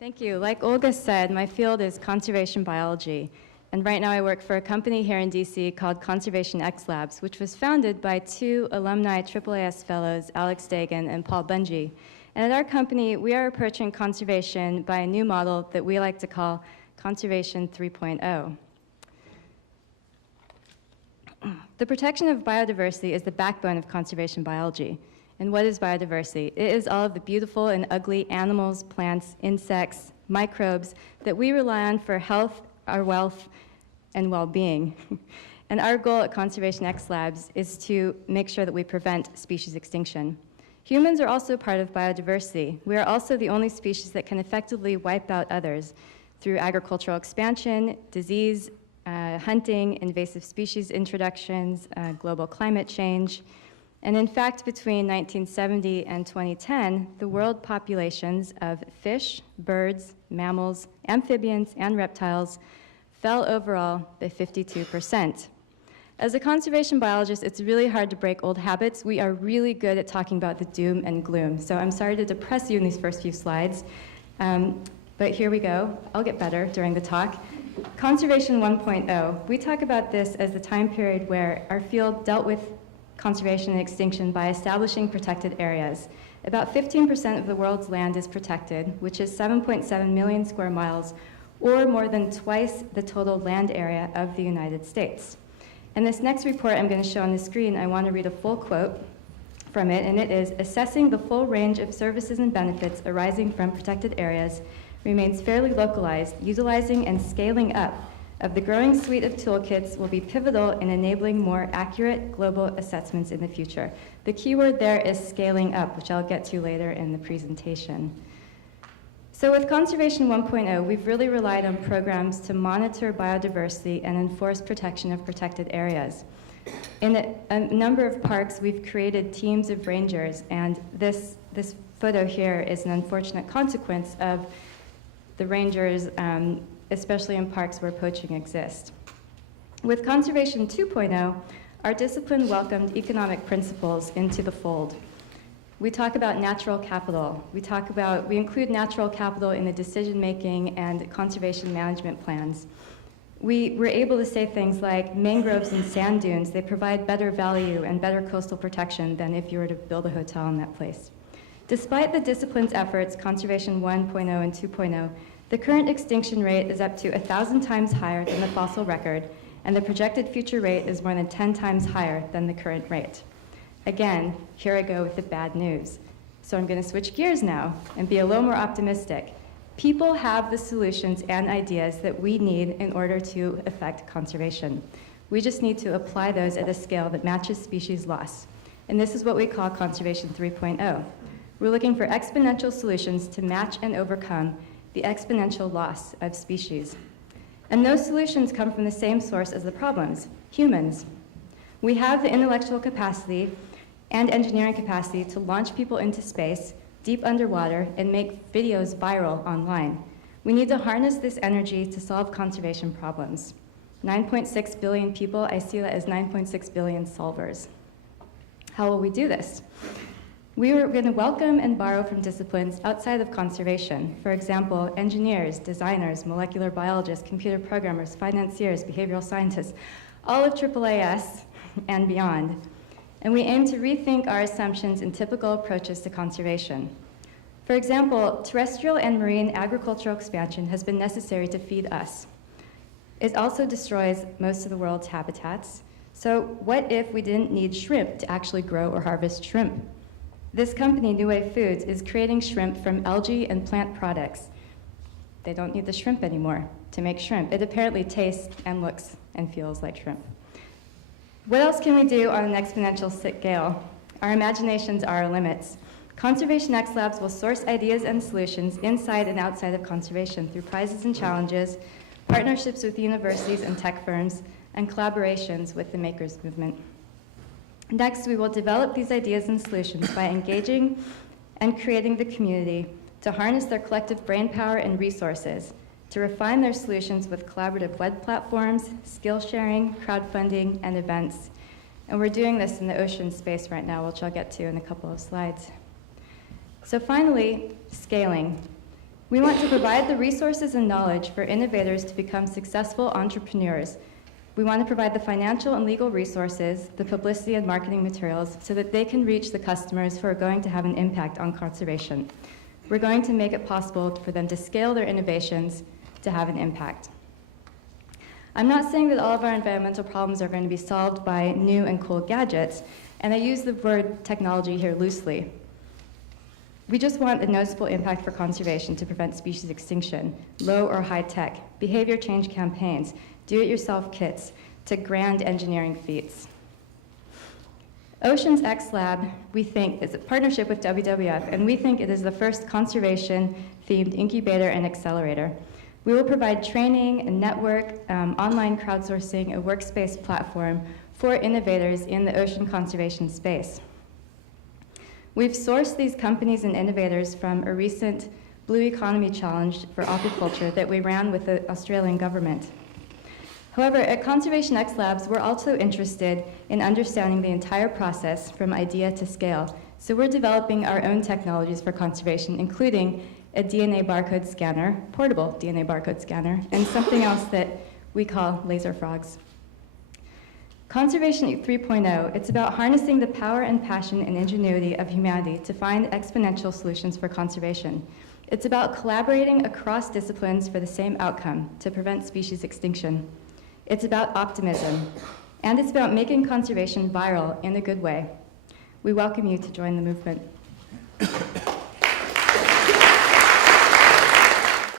Thank you. Like Olga said, my field is conservation biology. And right now I work for a company here in DC called Conservation X Labs, which was founded by two alumni AAAS Fellows, Alex Dagan and Paul Bungie. And at our company, we are approaching conservation by a new model that we like to call Conservation 3.0. The protection of biodiversity is the backbone of conservation biology. And what is biodiversity? It is all of the beautiful and ugly animals, plants, insects, microbes that we rely on for health, our wealth, and well-being. And our goal at Conservation X Labs is to make sure that we prevent species extinction. Humans are also part of biodiversity. We are also the only species that can effectively wipe out others through agricultural expansion, disease, hunting, invasive species introductions, global climate change. And in fact, between 1970 and 2010, the world populations of fish, birds, mammals, amphibians, and reptiles fell overall by 52%. As a conservation biologist, it's really hard to break old habits. We are really good at talking about the doom and gloom. So I'm sorry to depress you in these first few slides, but here we go. I'll get better during the talk. Conservation 1.0. We talk about this as the time period where our field dealt with conservation and extinction by establishing protected areas. About 15% of the world's land is protected, which is 7.7 million square miles, or more than twice the total land area of the United States. And this next report I'm going to show on the screen, I want to read a full quote from it, and it is, "Assessing the full range of services and benefits arising from protected areas remains fairly localized. Utilizing and scaling up of the growing suite of toolkits will be pivotal in enabling more accurate global assessments in the future." The key word there is scaling up, which I'll get to later in the presentation. So with Conservation 1.0, we've really relied on programs to monitor biodiversity and enforce protection of protected areas. In a number of parks, we've created teams of rangers, and this photo here is an unfortunate consequence of the rangers, especially in parks where poaching exists. With Conservation 2.0, our discipline welcomed economic principles into the fold. We talk about natural capital. We include natural capital in the decision-making and conservation management plans. We were able to say things like mangroves and sand dunes, they provide better value and better coastal protection than if you were to build a hotel in that place. Despite the discipline's efforts, Conservation 1.0 and 2.0, the current extinction rate is up to 1,000 times higher than the fossil record, and the projected future rate is more than 10 times higher than the current rate. Again, here I go with the bad news. So I'm going to switch gears now and be a little more optimistic. People have the solutions and ideas that we need in order to effect conservation. We just need to apply those at a scale that matches species loss. And this is what we call Conservation 3.0. We're looking for exponential solutions to match and overcome the exponential loss of species. And those solutions come from the same source as the problems, humans. We have the intellectual capacity and engineering capacity to launch people into space, deep underwater, and make videos viral online. We need to harness this energy to solve conservation problems. 9.6 billion people, I see that as 9.6 billion solvers. How will we do this? We are going to welcome and borrow from disciplines outside of conservation. For example, engineers, designers, molecular biologists, computer programmers, financiers, behavioral scientists, all of AAAS and beyond. And we aim to rethink our assumptions and typical approaches to conservation. For example, terrestrial and marine agricultural expansion has been necessary to feed us. It also destroys most of the world's habitats. So what if we didn't need shrimp to actually grow or harvest shrimp? This company, New Wave Foods, is creating shrimp from algae and plant products. They don't need the shrimp anymore to make shrimp. It apparently tastes and looks and feels like shrimp. What else can we do on an exponential scale? Our imaginations are our limits. Conservation X Labs will source ideas and solutions inside and outside of conservation through prizes and challenges, partnerships with universities and tech firms, and collaborations with the makers movement. Next, we will develop these ideas and solutions by engaging and creating the community to harness their collective brainpower and resources, to refine their solutions with collaborative web platforms, skill sharing, crowdfunding, and events. And we're doing this in the ocean space right now, which I'll get to in a couple of slides. So finally, scaling. We want to provide the resources and knowledge for innovators to become successful entrepreneurs. We want to provide the financial and legal resources, the publicity and marketing materials, so that they can reach the customers who are going to have an impact on conservation. We're going to make it possible for them to scale their innovations to have an impact. I'm not saying that all of our environmental problems are going to be solved by new and cool gadgets, and I use the word technology here loosely. We just want a noticeable impact for conservation to prevent species extinction, low or high tech, behavior change campaigns, do-it-yourself kits, to grand engineering feats. Ocean's X Lab, we think, is a partnership with WWF, and we think it is the first conservation-themed incubator and accelerator. We will provide training, a network, online crowdsourcing, a workspace platform for innovators in the ocean conservation space. We've sourced these companies and innovators from a recent Blue Economy Challenge for aquaculture that we ran with the Australian government. However, at Conservation X Labs, we're also interested in understanding the entire process from idea to scale. So we're developing our own technologies for conservation, including a DNA barcode scanner, portable DNA barcode scanner, and something else that we call laser frogs. Conservation 3.0, it's about harnessing the power and passion and ingenuity of humanity to find exponential solutions for conservation. It's about collaborating across disciplines for the same outcome, to prevent species extinction. It's about optimism, and it's about making conservation viral in a good way. We welcome you to join the movement.